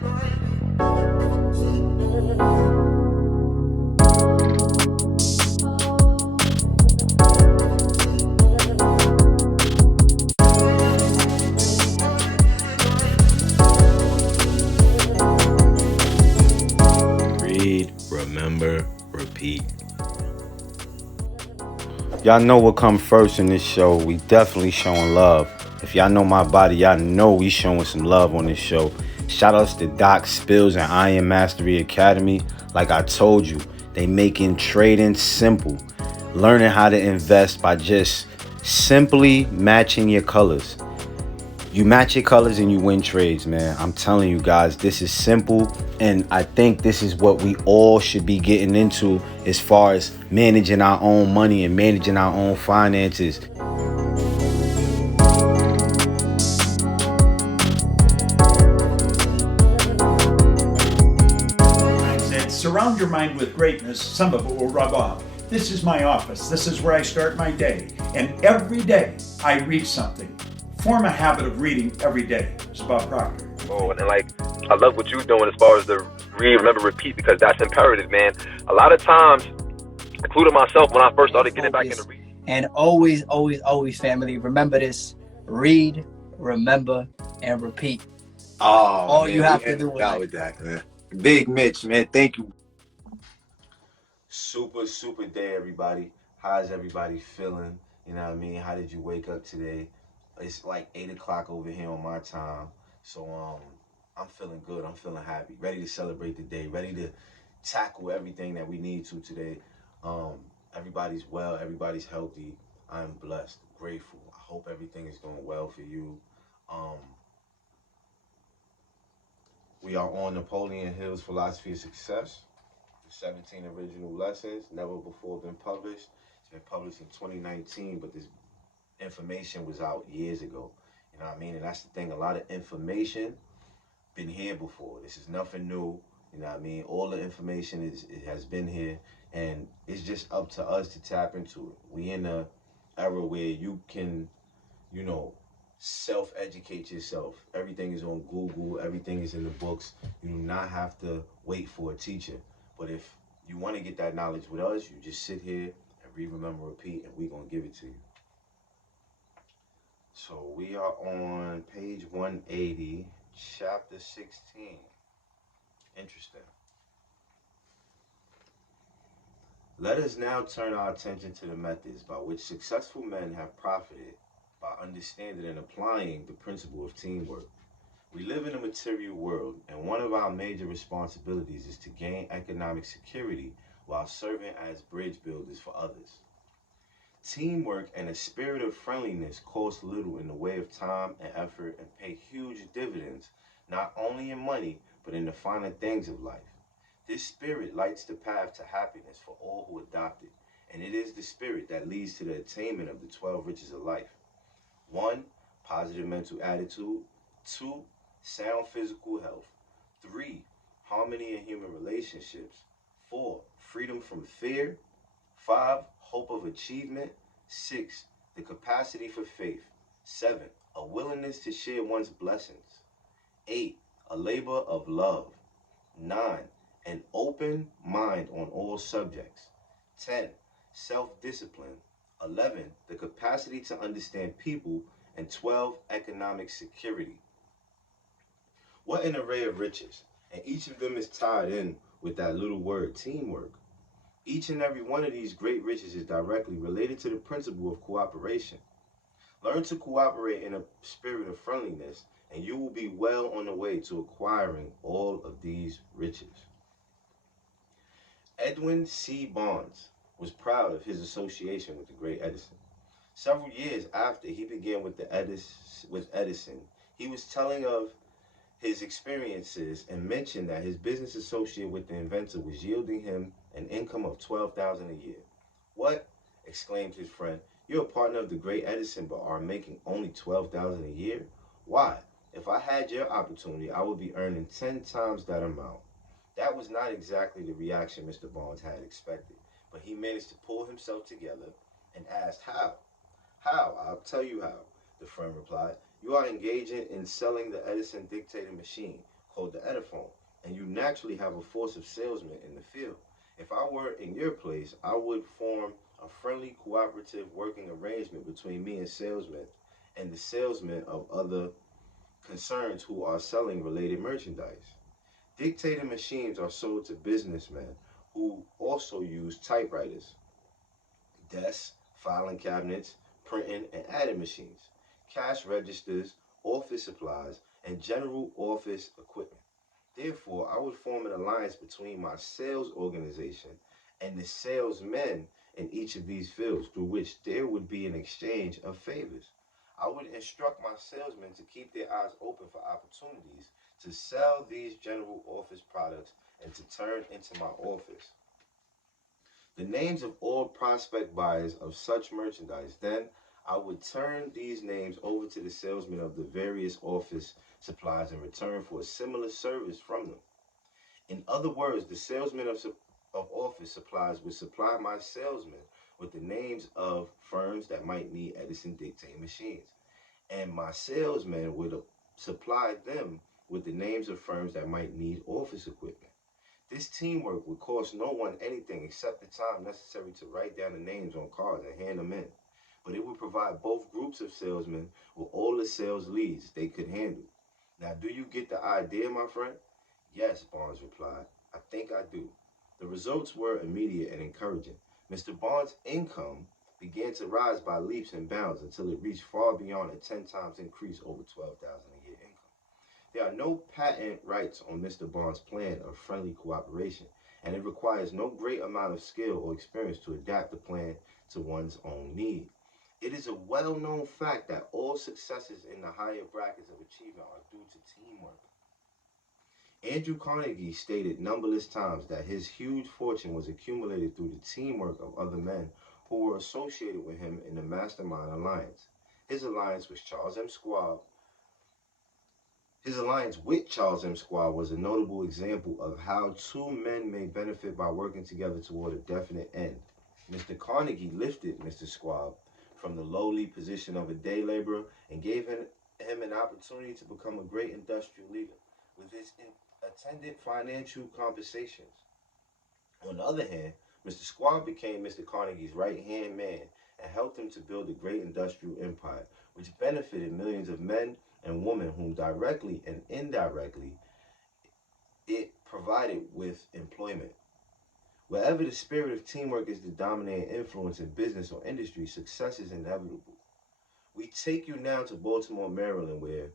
Read, remember, repeat. Y'all know what come first in this show. We definitely showing love. If y'all know my body, y'all know we showing some love on this show. Shout outs to Doc Spills and Iron Mastery Academy. Like I told you, they making trading simple. Learning how to invest by just simply matching your colors. You match your colors and you win trades, man. I'm telling you guys, this is simple. And I think this is what we all should be getting into as far as managing our own money and managing our own finances. And surround your mind with greatness. Some of it will rub off. This is my office. This is where I start my day. And every day I read something. Form a habit of reading every day. It's about Proctor. Oh, and like, I love what you're doing as far as the read, remember, repeat, because that's imperative, man. A lot of times, including myself, when I first started getting back into reading. And always, always, always, family, remember this: read, remember, and repeat. Oh, All man, you have we to do ended out is with that, man. Big Mitch, man, thank you. Super day, everybody. How's everybody feeling? You know what I mean? How did you wake up today? It's like 8 o'clock over here on my time. So I'm feeling good. I'm feeling happy. Ready to celebrate the day. Ready to tackle everything that we need to today. Everybody's well. Everybody's healthy. I'm blessed, grateful. I hope everything is going well for you. Um, we are on Napoleon Hill's Philosophy of Success. 17 original lessons, never before been published. It's been published in 2019, but this information was out years ago. You know what I mean? And that's the thing, a lot of information been here before. This is nothing new. You know what I mean? All the information it has been here, and it's just up to us to tap into it. We in a era where you can, you know, self-educate yourself. Everything is on Google. Everything is in the books. You do not have to wait for a teacher. But if you want to get that knowledge with us, you just sit here and read, remember, repeat, and we're going to give it to you. So we are on page 180, chapter 16. Interesting. Let us now turn our attention to the methods by which successful men have profited by understanding and applying the principle of teamwork. We live in a material world, and one of our major responsibilities is to gain economic security while serving as bridge builders for others. Teamwork and a spirit of friendliness cost little in the way of time and effort and pay huge dividends, not only in money, but in the finer things of life. This spirit lights the path to happiness for all who adopt it, and it is the spirit that leads to the attainment of the 12 riches of life. 1. Positive mental attitude. 2. Sound physical health. 3. Harmony in human relationships. 4. Freedom from fear. 5. Hope of achievement. 6. The capacity for faith. 7. A willingness to share one's blessings. 8. A labor of love. 9. An open mind on all subjects. 10. Self-discipline. 11. The capacity to understand people. And 12. Economic security. What an array of riches, and each of them is tied in with that little word, teamwork. Each and every one of these great riches is directly related to the principle of cooperation. Learn to cooperate in a spirit of friendliness, and you will be well on the way to acquiring all of these riches. Edwin C. Barnes was proud of his association with the great Edison. Several years after he began with Edison, he was telling of his experiences and mentioned that his business associate with the inventor was yielding him an income of $12,000 a year. "What?" exclaimed his friend. "You're a partner of the great Edison but are making only $12,000 a year? Why, if I had your opportunity, I would be earning 10 times that amount." That was not exactly the reaction Mr. Barnes had expected, but he managed to pull himself together and asked how. "How? I'll tell you how," the friend replied. "You are engaging in selling the Edison dictator machine, called the Ediphone, and you naturally have a force of salesmen in the field. If I were in your place, I would form a friendly, cooperative working arrangement between me and salesmen and the salesmen of other concerns who are selling related merchandise. Dictator machines are sold to businessmen who also use typewriters, desks, filing cabinets, printing and adding machines, cash registers, office supplies, and general office equipment. Therefore, I would form an alliance between my sales organization and the salesmen in each of these fields through which there would be an exchange of favors. I would instruct my salesmen to keep their eyes open for opportunities to sell these general office products and to turn into my office the names of all prospect buyers of such merchandise. Then I would turn these names over to the salesmen of the various office supplies in return for a similar service from them. In other words, the salesman of office supplies would supply my salesmen with the names of firms that might need Edison dictating machines, and my salesmen would supply them with the names of firms that might need office equipment. This teamwork would cost no one anything except the time necessary to write down the names on cards and hand them in. But it would provide both groups of salesmen with all the sales leads they could handle. Now, do you get the idea, my friend? Yes, Barnes replied. I think I do. The results were immediate and encouraging. Mr. Barnes' income began to rise by leaps and bounds until it reached far beyond a 10 times increase over 12,000 a year income. There are no patent rights on Mr. Bond's plan of friendly cooperation, and it requires no great amount of skill or experience to adapt the plan to one's own need. It is a well-known fact that all successes in the higher brackets of achievement are due to teamwork. Andrew Carnegie stated numberless times that his huge fortune was accumulated through the teamwork of other men who were associated with him in the Mastermind Alliance. His alliance with Charles M. Schwab His alliance with Charles M. Schwab was a notable example of how two men may benefit by working together toward a definite end. Mr. Carnegie lifted Mr. Schwab from the lowly position of a day laborer and gave him an opportunity to become a great industrial leader with his attendant financial compensations. On the other hand, Mr. Schwab became Mr. Carnegie's right-hand man and helped him to build a great industrial empire, which benefited millions of men and women whom directly and indirectly it provided with employment. Wherever the spirit of teamwork is the dominating influence in business or industry, success is inevitable. We take you now to Baltimore, Maryland, where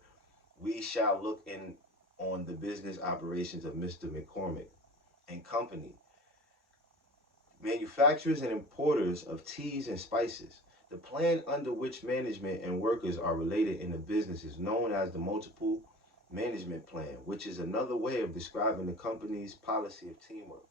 we shall look in on the business operations of Mr. McCormick and Company, manufacturers and importers of teas and spices. The plan under which management and workers are related in the business is known as the multiple management plan, which is another way of describing the company's policy of teamwork.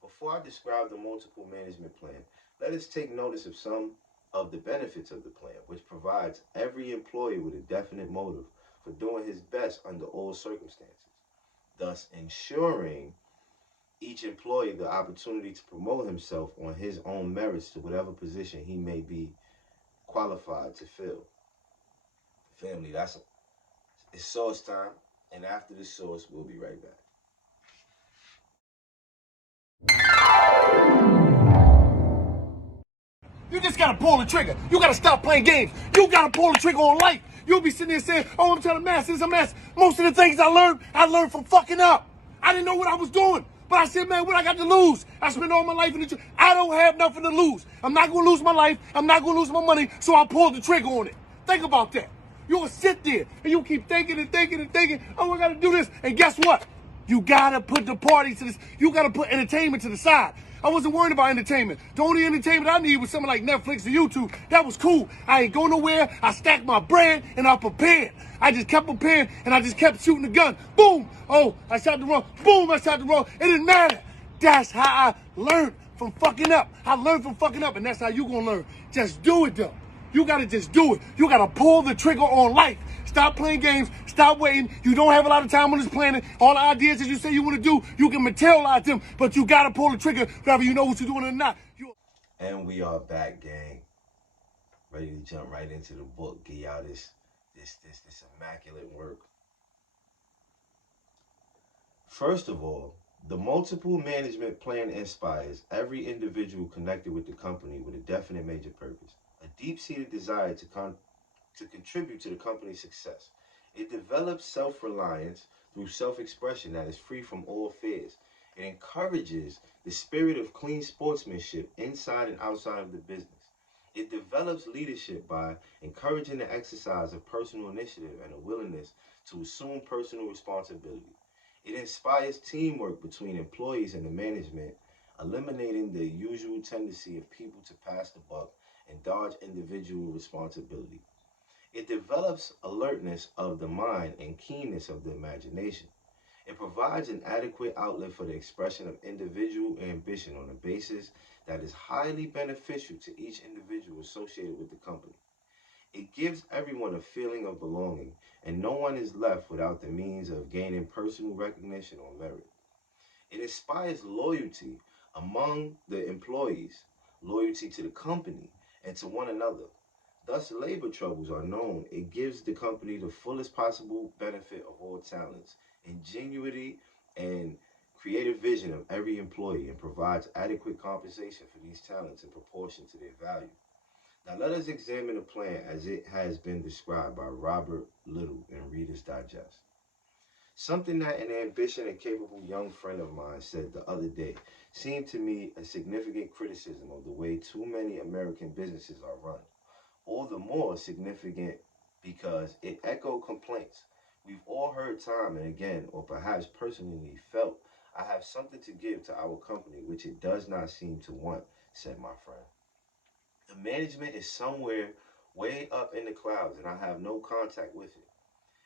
Before I describe the multiple management plan, let us take notice of some of the benefits of the plan, which provides every employee with a definite motive for doing his best under all circumstances, thus ensuring each employee the opportunity to promote himself on his own merits to whatever position he may be qualified to fill. Family, it's sauce time, and after the sauce, we'll be right back. You just gotta pull the trigger. You gotta stop playing games. You gotta pull the trigger on life. You'll be sitting there saying, oh, I'm trying to master this, I'm master. Most of the things I learned from fucking up. I didn't know what I was doing. But I said, man, what I got to lose? I spent all my life in the I don't have nothing to lose. I'm not gonna lose my life. I'm not gonna lose my money. So I pulled the trigger on it. Think about that. You'll sit there and you'll keep thinking and thinking and thinking, oh, I gotta do this. And guess what? You gotta put the party to this. You gotta put entertainment to the side. I wasn't worried about entertainment. The only entertainment I need was something like Netflix or YouTube. That was cool. I ain't go nowhere. I stacked my bread and I prepared. I just kept preparing and I just kept shooting the gun. Boom. Oh, I shot the wrong. Boom, I shot the wrong. It didn't matter. That's how I learned from fucking up. I learned from fucking up, and that's how you gonna learn. Just do it though. You gotta just do it. You gotta pull the trigger on life. Stop playing games. Stop waiting. You don't have a lot of time on this planet. All the ideas that you say you want to do, you can materialize them, but you gotta pull the trigger whether you know what you're doing or not. And we are back, gang. Ready to jump right into the book. Give y'all this immaculate work. First of all, the multiple management plan inspires every individual connected with the company with a definite major purpose, a deep-seated desire to contribute to the company's success. It develops self-reliance through self-expression that is free from all fears. It encourages the spirit of clean sportsmanship inside and outside of the business. It develops leadership by encouraging the exercise of personal initiative and a willingness to assume personal responsibility. It inspires teamwork between employees and the management, eliminating the usual tendency of people to pass the buck and dodge individual responsibility. It develops alertness of the mind and keenness of the imagination. It provides an adequate outlet for the expression of individual ambition on a basis that is highly beneficial to each individual associated with the company. It gives everyone a feeling of belonging, and no one is left without the means of gaining personal recognition or merit. It inspires loyalty among the employees, loyalty to the company, and to one another. Thus, labor troubles are known. It gives the company the fullest possible benefit of all talents, ingenuity, and creative vision of every employee, and provides adequate compensation for these talents in proportion to their value. Now, let us examine the plan as it has been described by Robert Little in Reader's Digest. Something that an ambitious and capable young friend of mine said the other day seemed to me a significant criticism of the way too many American businesses are run. All the more significant because it echoed complaints we've all heard time and again, or perhaps personally felt. I have something to give to our company which it does not seem to want, said my friend. The management is somewhere way up in the clouds and I have no contact with it.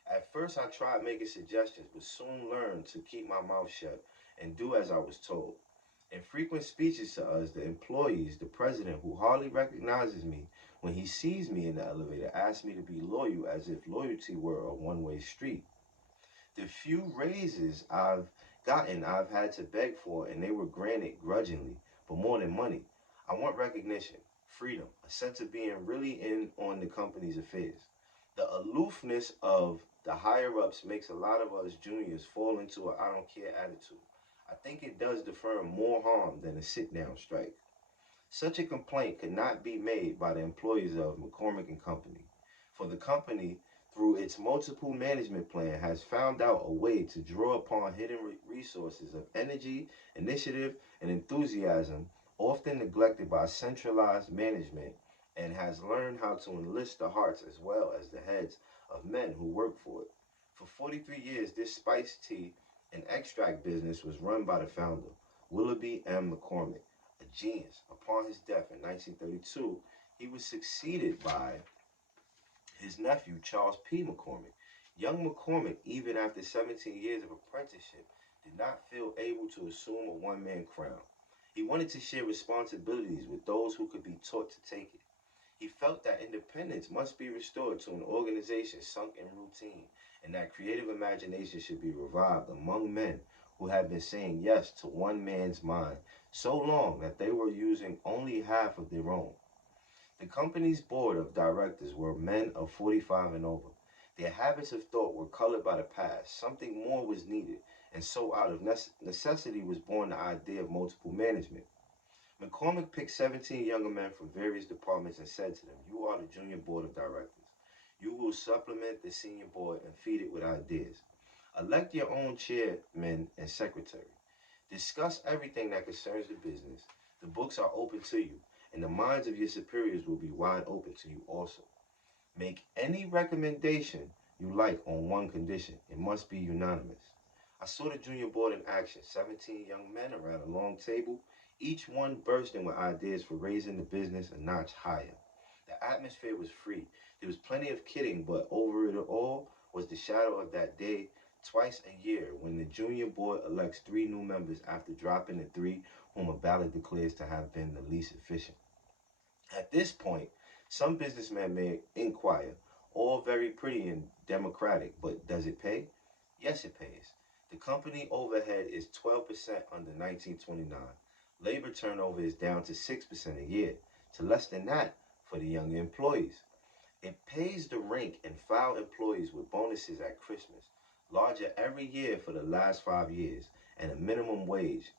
At first, I tried making suggestions, but soon learned to keep my mouth shut and do as I was told. In frequent speeches to us, the employees, the president, who hardly recognizes me when he sees me in the elevator, asks me to be loyal as if loyalty were a one-way street. The few raises I've gotten, I've had to beg for, and they were granted grudgingly, but more than money. I want recognition, freedom, a sense of being really in on the company's affairs. The aloofness of the higher ups makes a lot of us juniors fall into a I don't care attitude. I think it does the firm more harm than a sit down strike. Such a complaint could not be made by the employees of McCormick and Company, for the company, through its multiple management plan, has found out a way to draw upon hidden resources of energy, initiative, and enthusiasm, often neglected by centralized management, and has learned how to enlist the hearts as well as the heads of men who work for it. For 43 years, this spice tea and extract business was run by the founder, Willoughby M. McCormick, a genius. Upon his death in 1932, he was succeeded by his nephew, Charles P. McCormick. Young McCormick, even after 17 years of apprenticeship, did not feel able to assume a one-man crown. He wanted to share responsibilities with those who could be taught to take it. He felt that independence must be restored to an organization sunk in routine, and that creative imagination should be revived among men who had been saying yes to one man's mind so long that they were using only half of their own. The company's board of directors were men of 45 and over. Their habits of thought were colored by the past. Something more was needed, and so out of necessity was born the idea of multiple management. McCormick picked 17 younger men from various departments and said to them, "You are the junior board of directors. You will supplement the senior board and feed it with ideas. Elect your own chairman and secretary. Discuss everything that concerns the business. The books are open to you, and the minds of your superiors will be wide open to you also. Make any recommendation you like on one condition. It must be unanimous." I saw the junior board in action, 17 young men around a long table, each one bursting with ideas for raising the business a notch higher. The atmosphere was free. There was plenty of kidding, but over it all was the shadow of that day twice a year when the junior board elects 3 new members after dropping the 3 whom a ballot declares to have been the least efficient. At this point, some businessmen may inquire, all very pretty and democratic, but does it pay? Yes, it pays. The company overhead is 12% under 1929. Labor turnover is down to 6% a year, to less than that for the younger employees. It pays the rank and file employees with bonuses at Christmas, larger every year for the last 5 years, and a minimum wage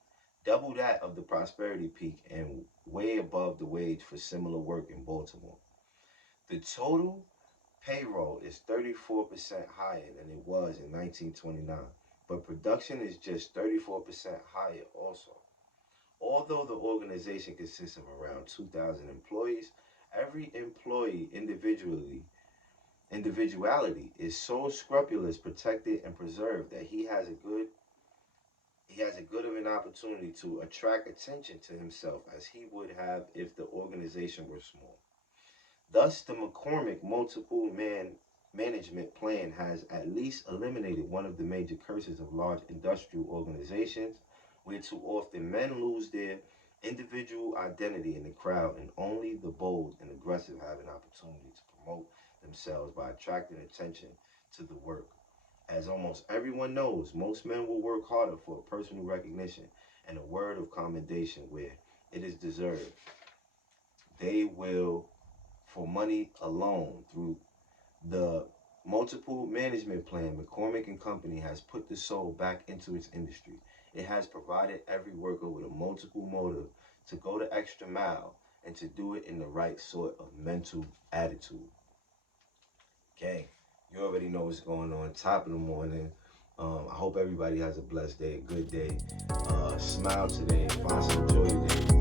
double that of the prosperity peak and way above the wage for similar work in Baltimore. The total payroll is 34% higher than it was in 1929, but production is just 34% higher also. Although the organization consists of around 2,000 employees, every employee individuality is so scrupulous, protected, and preserved that he has a good of an opportunity to attract attention to himself as he would have if the organization were small. Thus, the McCormick multiple management plan has at least eliminated one of the major curses of large industrial organizations, where too often men lose their individual identity in the crowd and only the bold and aggressive have an opportunity to promote themselves by attracting attention to the work. As almost everyone knows, most men will work harder for personal recognition and a word of commendation where it is deserved. They will, for money alone, through the multiple management plan, McCormick and Company has put the soul back into its industry. It has provided every worker with a multiple motive to go the extra mile and to do it in the right sort of mental attitude. Okay, you already know what's going on. Top of the morning. I hope everybody has a blessed day, a good day. Smile today, find some joy today.